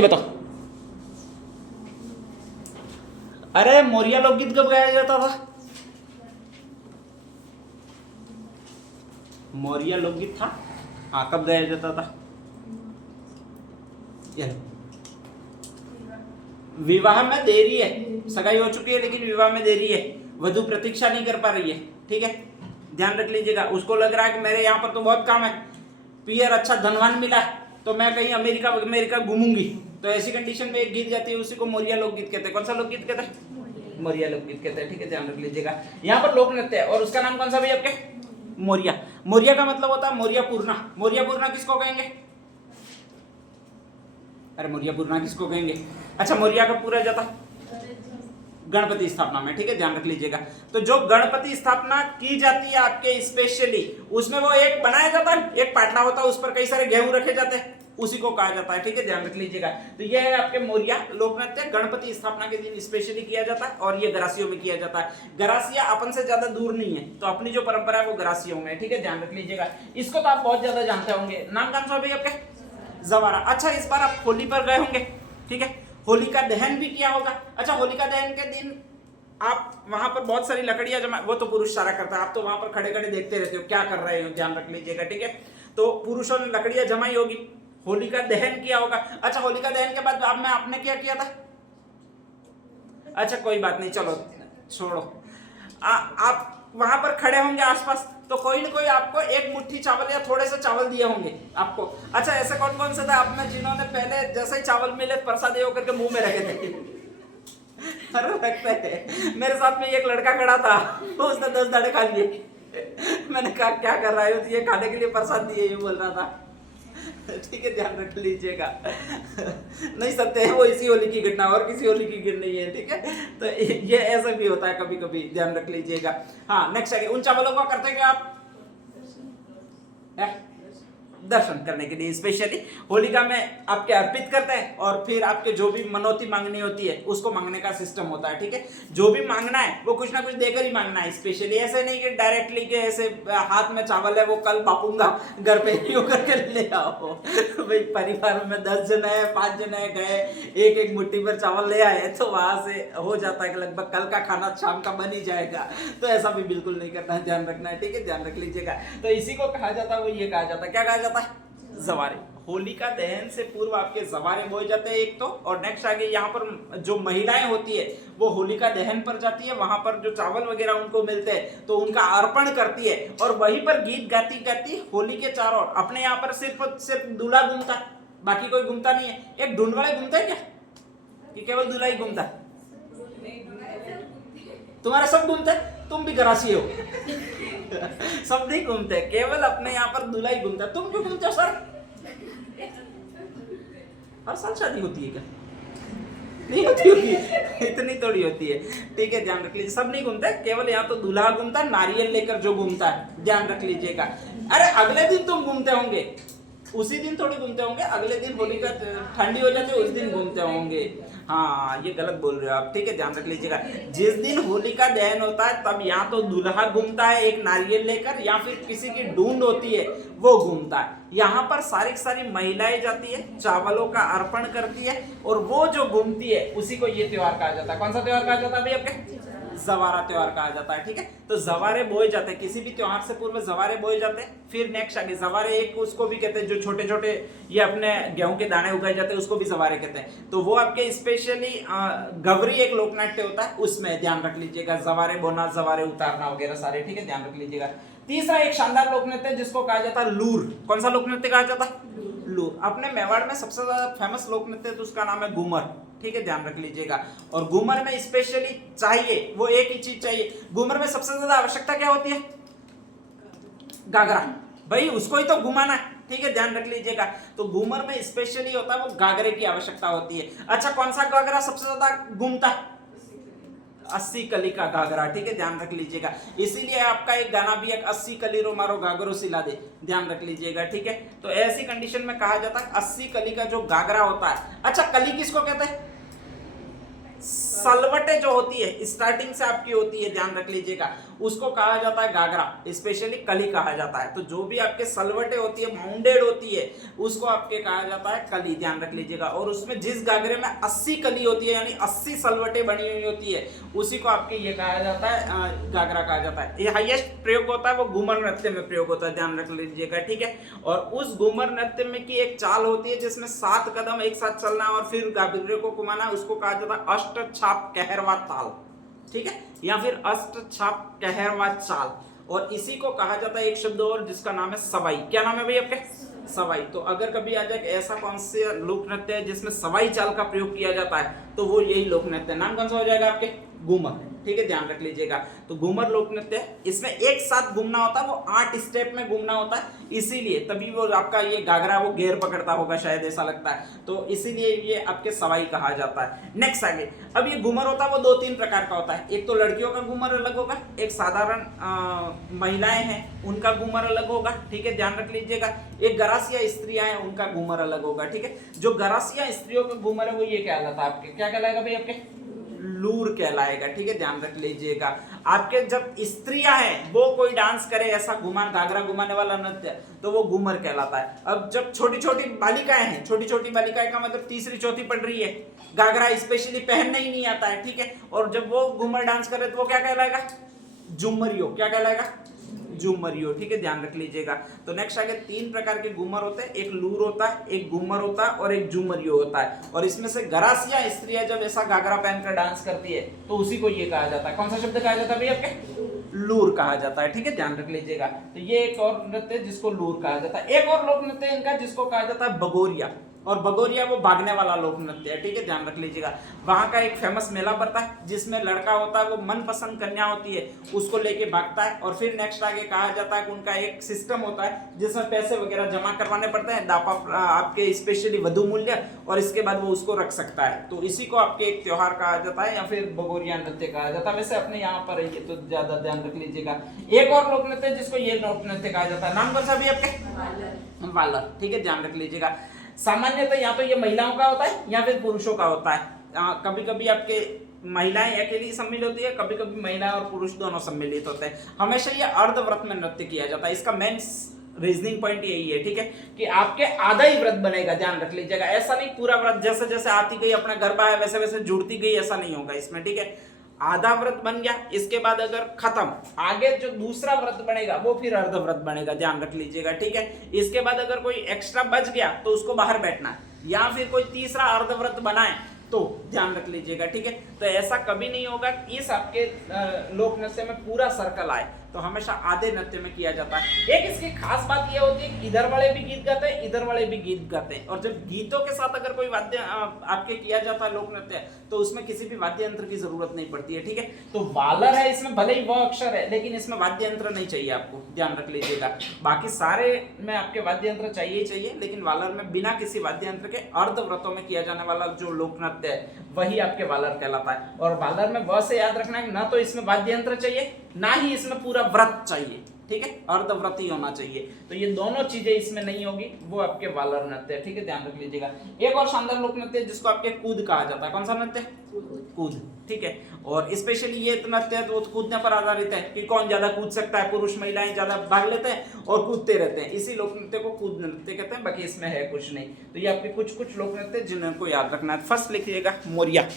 ये बताओ, अरे मौर्य लोकगीत कब गाया जाता था? मौर्य लोकगीत था, हाँ, कब गाया जाता था? विवाह में देरी है, सगाई हो चुकी है लेकिन विवाह में देरी है, वधू प्रतीक्षा नहीं कर पा रही है, ठीक है, ध्यान रख लीजिएगा। उसको लग रहा है कि मेरे यहाँ पर तो बहुत काम है, पियर अच्छा धनवान मिला तो मैं कहीं अमेरिका अमेरिका घूमूंगी, तो ऐसी कंडीशन में एक गीत गाती है, उसी को मौर्य लोकगीत कहते हैं। कौन सा लोकगीत कहते हैं? मौर्य लोकगीत कहते हैं, ठीक है, ध्यान रख लीजिएगा। यहाँ पर लोक नृत्य है और उसका नाम कौन सा भी आपके? मौर्य। मौर्य का मतलब होता है मौर्य पूर्णा। मौर्य पूर्णा किसको कहेंगे? अरे मौर्य पूर्णा किसको कहेंगे? अच्छा, मौर्य का पूरा जाता गणपति स्थापना में, ठीक है, ध्यान रख लीजिएगा। तो जो गणपति स्थापना की जाती है आपके स्पेशली, उसमें वो एक बनाया जाता है, एक पाटला होता है, उस पर कई सारे गेहूं रखे जाते हैं, उसी को कहा जाता है, ठीक है, ध्यान रख लीजिएगा। तो ये है आपके मौर्य लोक नृत्य, गणपति स्थापना के दिन स्पेशली किया जाता है और ये गरासियों में किया जाता है। गरासिया अपन से ज्यादा दूर नहीं है, तो अपनी जो परंपरा है वो गरासियों में, ठीक है, ध्यान रख लीजिएगा। इसको तो आप बहुत ज्यादा जानते होंगे, नाम कौन सा भाई आपके? जवारा। अच्छा, इस बार आप होली पर गए होंगे, ठीक है, होलिका दहन भी किया होगा। अच्छा, होलिका दहन के दिन आप वहां पर बहुत सारी लकड़ियां जमा, वो तो पुरुष सारा करता है, आप तो वहां पर खड़े खड़े देखते रहते हो क्या कर रहे हो, ध्यान रख लीजिएगा, ठीक है। तो पुरुषों ने लकड़ियां जमाई होगी, होलिका दहन किया होगा। अच्छा, होलिका दहन के बाद आपने क्या किया था? अच्छा, कोई बात नहीं, चलो छोड़ो। आप वहां पर खड़े होंगे आसपास, तो कोई ना कोई आपको एक मुट्ठी चावल या थोड़े से चावल दिए होंगे आपको। अच्छा, ऐसे कौन कौन से थे आप में जिन्होंने पहले जैसे ही चावल मिले प्रसाद होकर के मुंह में रखे थे? अरे रखते थे, मेरे साथ में एक लड़का खड़ा था, तो उसने 10 दाने खा लिए। मैंने कहा क्या कर रहा है? ये खाने के लिए प्रसाद दिए, ये बोल रहा था, ठीक है, ध्यान रख लीजिएगा। नहीं सकते हैं, वो इसी होली की घटना और किसी होली की घटना नहीं है, ठीक है। तो ये ऐसा भी होता है कभी कभी, ध्यान रख लीजिएगा। हाँ, नेक्स्ट आगे, उन चावलों को करते क्या आप? दर्शन करने के लिए स्पेशली होलिका में आपके अर्पित करते हैं, और फिर आपके जो भी मनौती मांगनी होती है उसको मांगने का सिस्टम होता है, ठीक है। जो भी मांगना है वो कुछ ना कुछ देकर ही मांगना है स्पेशली, ऐसे नहीं कि डायरेक्टली के ऐसे हाथ में चावल है वो कल बापूंगा घर पे ही होकर के ले आओ। भाई परिवार में 10 जन है, 5 जन है, गए एक एक मुट्ठी पर चावल ले आए, तो वहां से हो जाता है कि लगभग कल का खाना शाम का बन ही जाएगा। तो ऐसा भी बिल्कुल नहीं करना है, ध्यान रखना है, ठीक है, ध्यान रख लीजिएगा। तो इसी को कहा जाता है, वो ये कहा जाता है, क्या कहा जाता है? जवारे। होलिका दहन से पूर्व आपके जवारे बोए जाते हैं एक तो, और नेक्स्ट आगे यहाँ पर जो महिलाएं होती है वो होलिका दहन पर जाती है, वहां पर जो चावल वगैरह उनको मिलते हैं तो उनका अर्पण करती है, और वहीं पर गीत गाती गाती होली के चारों ओर। अपने यहाँ पर सिर्फ दूल्हा घूमता, बाकी कोई घूमता नहीं है। एक ढूंढ वाले घूमता है क्या, कि केवल दूल्हा ही घूमता है? तुम्हारे सब घूमते हैं, तुम भी गरासी हो। सब नहीं घूमते, केवल अपने यहाँ पर दूल्हा ही घूमता है। तुम क्यों घूमते हो सर? हर साल शादी होती है क्या? नहीं होती होगी, इतनी थोड़ी होती है, ठीक है, ध्यान रख लीजिए। सब नहीं घूमते, केवल यहाँ तो दूल्हा घूमता है, नारियल लेकर जो घूमता है, ध्यान रख लीजिएगा। अरे अगले दिन तुम घूमते होंगे, उसी दिन थोड़ी घूमते होंगे, अगले दिन होली का ठंडी हो जाती है उस दिन घूमते होंगे। हाँ, ये गलत बोल रहे हो आप, ठीक है, ध्यान रख लीजिएगा। जिस दिन होली का दहन होता है तब या तो दूल्हा घूमता है एक नारियल लेकर, या फिर किसी की ढूंढ होती है वो घूमता है। यहाँ पर सारी महिलाएं जाती है, चावलों का अर्पण करती है, और वो जो घूमती है उसी को ये त्योहार कहा जाता है। कौन सा त्योहार कहा जाता है भाई आपके? जवारा त्योहार कहा जाता है, ठीक है। तो जवारे बोए जाते हैं, किसी भी त्योहार से पूर्व जवारे बोए जाते हैं। फिर नेक्स्ट आगे जवारे एक उसको भी कहते हैं जो छोटे छोटे ये अपने गेहूं के दाने उगाए जाते हैं, उसको भी जवारे कहते हैं। तो वो आपके स्पेशली गवरी एक लोकनाट्य होता है, उसमें ध्यान रख लीजिएगा, जवारे बोना, जवारे उतारना वगैरह सारे, ठीक है, ध्यान रख लीजिएगा। तीसरा एक शानदार लोकनृत्य जिसको कहा जाता है लूर। कौन सा लोकनृत्य कहा जाता है? लूर। अपने मेवाड़ में सबसे ज्यादा फेमस लोकनृत्य तो उसका नाम है घूमर, ठीक है, ध्यान रख लीजिएगा। और घूमर में स्पेशली चाहिए वो एक ही चीज चाहिए। घूमर में सबसे ज्यादा आवश्यकता क्या होती है? गागरा, भाई उसको ही तो घुमाना है, ठीक है, ध्यान रख लीजिएगा। तो घूमर में स्पेशली होता है वो गागरे की आवश्यकता होती है। अच्छा, कौन सा गागरा सबसे ज्यादा घूमता है? 80 कली का गागरा, ठीक है, ध्यान रख लीजिएगा। इसीलिए आपका एक गाना भी है, 80 कली रो मारो गागरो सिला दे, ध्यान रख लीजिएगा, ठीक है। तो ऐसी कंडीशन में कहा जाता है 80 कली का जो गागरा होता है। अच्छा, कली किसको कहते हैं? सलवटे जो होती है स्टार्टिंग से आपकी होती है, ध्यान रख लीजिएगा, उसको कहा जाता है गागरा, स्पेशली कली कहा जाता है। तो जो भी आपके सलवटे होती है, माउंटेड होती है, उसको आपके कहा जाता है कली, ध्यान रख लीजिएगा। और उसमें जिस गागरे में 80 कली होती है, यानी 80 सलवटे बनी हुई होती है, उसी को आपके ये कहा जाता है गागरा कहा जाता है। ये हाईएस्ट प्रयोग होता है वो घूमर नृत्य में प्रयोग होता है, ध्यान रख लीजिएगा, ठीक है। और उस घूमर नृत्य में की एक चाल होती है जिसमें 7 कदम एक साथ चलना और फिर गागरे को घुमाना, उसको कहा जाता है अष्ट छाप कहरवा ताल, ठीक है, या फिर अष्ट छाप कहरवा चाल। और इसी को कहा जाता है एक शब्द और जिसका नाम है सवाई। क्या नाम है भाई आपके? सवाई। तो अगर कभी आ जाए ऐसा कौन से लोक नृत्य है जिसमें सवाई चाल का प्रयोग किया जाता है, तो वो यही लोक नृत्य। नाम कौन सा हो जाएगा आपके? घूमर, ठीक है, ध्यान रख लीजिएगा। तो घूमर लोक नृत्य है, इसमें एक साथ घूमना होता है, वो 8 स्टेप में घूमना होता है, इसीलिए तभी वो आपका ये गागरा वो घेर पकड़ता होगा शायद, ऐसा लगता है, तो इसीलिए ये आपके सवाई कहा जाता है। नेक्स्ट आगे, अब ये घूमर होता है वो 2-3 प्रकार का होता है। एक तो लड़कियों का घूमर अलग होगा, एक साधारण महिलाएं हैं उनका घूमर अलग होगा, ठीक है, ध्यान रख लीजिएगा। एक गरासिया स्त्रियां हैं उनका घूमर अलग होगा, ठीक है। जो गरासिया स्त्रियों का घूमर है वो ये कहलाता है आपके, क्या कहलाएगा भाई आपके? लूर कहलाएगा, ठीक है, ध्यान रख लीजिएगा। आपके जब स्त्रियां हैं वो कोई डांस करे ऐसा घुमान गागरा घुमाने वाला नृत्य, तो वो घूमर कहलाता है। अब जब छोटी छोटी बालिकाएं हैं, छोटी छोटी बालिकाएं का मतलब तीसरी चौथी पढ़ रही है, गागरा स्पेशली पहनना ही नहीं आता है, ठीक है, और जब वो घूमर डांस करे तो वो क्या कहलाएगा? झुमरियो। क्या कहलाएगा? झुमरियो, ठीक है, ध्यान रख लीजिएगा। तो नेक्स्ट आगे 3 प्रकार के घूमर होते हैं, एक लूर होता है, एक घूमर होता है और एक झुमरियो होता है। और इसमें से गरासिया स्त्रियां जब ऐसा गागरा पहनकर डांस करती है तो उसी को ये कहा जाता है, कौन सा शब्द कहा जाता है भैया आपके? लूर कहा जाता है, ठीक है, ध्यान रख लीजिएगा। तो ये एक और नृत्य जिसको लूर कहा जाता है। एक और लोक नृत्य इनका जिसको कहा जाता है बगोरिया, और बगोरिया वो भागने वाला लोक नृत्य है, ठीक है, ध्यान रख लीजिएगा। वहां का एक फेमस मेला पड़ता है जिसमें लड़का होता है वो मनपसंद कन्या होती है उसको लेके भागता है, और फिर नेक्स्ट आगे कहा जाता है कि उनका एक सिस्टम होता है जिसमें पैसे वगैरह जमा करवाने पड़ते हैं, दापा आपके स्पेशली वधु मूल्य, और इसके बाद वो उसको रख सकता है। तो इसी को आपके एक त्योहार कहा जाता है या फिर बगोरिया नृत्य कहा जाता है। वैसे अपने यहाँ पर है तो ज्यादा ध्यान रख लीजिएगा। एक और लोक नृत्य जिसको ये लोक नृत्य कहा जाता है, नाम कौन सा भी आपके? वालर, ठीक है, ध्यान रख लीजिएगा। सामान्यतः या तो ये महिलाओं का होता है या फिर पुरुषों का होता है। कभी कभी आपके महिलाएं अकेली सम्मिलित होती है, कभी कभी महिलाएं और पुरुष दोनों सम्मिलित होते हैं। हमेशा ये अर्धव्रत में नृत्य किया जाता है। इसका मेन रीजनिंग पॉइंट यही है, ठीक है, कि आपके आधा ही व्रत बनेगा, ध्यान रख लीजिएगा। ऐसा नहीं पूरा व्रत जैसे जैसे आती गई अपना गरबा है वैसे वैसे जुड़ती गई, ऐसा नहीं होगा इसमें, ठीक है। आधा व्रत बन गया, इसके बाद अगर खत्म, आगे जो दूसरा व्रत बनेगा वो फिर अर्ध व्रत बनेगा, ध्यान रख लीजिएगा, ठीक है। इसके बाद अगर कोई एक्स्ट्रा बच गया तो उसको बाहर बैठना है, या फिर कोई तीसरा अर्ध व्रत बनाए तो ध्यान रख लीजिएगा, ठीक है। तो ऐसा कभी नहीं होगा कि इस आपके लोक नृत्य में पूरा सर्कल आए, तो हमेशा आधे नृत्य में किया जाता है। एक इसकी खास बात यह होती है कि इधर वाले भी गीत गाते हैं, इधर वाले भी गीत गाते हैं, और जब गीतों के साथ अगर कोई वाद्य आपके किया जाता है लोक नृत्य, तो उसमें किसी भी वाद्य यंत्र की जरूरत नहीं पड़ती है, ठीक है। तो वालर है, इसमें भले ही वह अक्षर है लेकिन इसमें वाद्य यंत्र नहीं चाहिए आपको, ध्यान रख लीजिएगा। बाकी सारे में आपके वाद्य यंत्र चाहिए ही चाहिए, लेकिन वालर में बिना किसी वाद्य यंत्र के अर्ध व्रतों में किया जाने वाला जो लोक नृत्य है वही आपके वालर कहलाता है। और वालर में वह से याद रखना है, ना तो इसमें वाद्य यंत्र चाहिए ना ही इसमें पूरा व्रत चाहिए, ठीक है, अर्धव्रत ही होना चाहिए। तो ये दोनों चीजें इसमें नहीं होगी, वो आपके वालर नृत्य है, ठीक है, ध्यान रख लीजिएगा। एक और शानदार लोक नृत्य जिसको आपके कूद कहा जाता है, कौन सा नृत्य? कूद, ठीक है। और स्पेशली ये नृत्य है तो कूदने पर आधारित है कि कौन ज्यादा कूद सकता है, पुरुष महिलाएं ज्यादा भाग लेते हैं और कूदते रहते हैं, इसी लोक नृत्य को कूद नृत्य कहते हैं। बाकी इसमें है कुछ नहीं। तो ये आपके कुछ कुछ लोक नृत्य जिनको याद रखना है। फर्स्ट लिखिएगा मोरिया,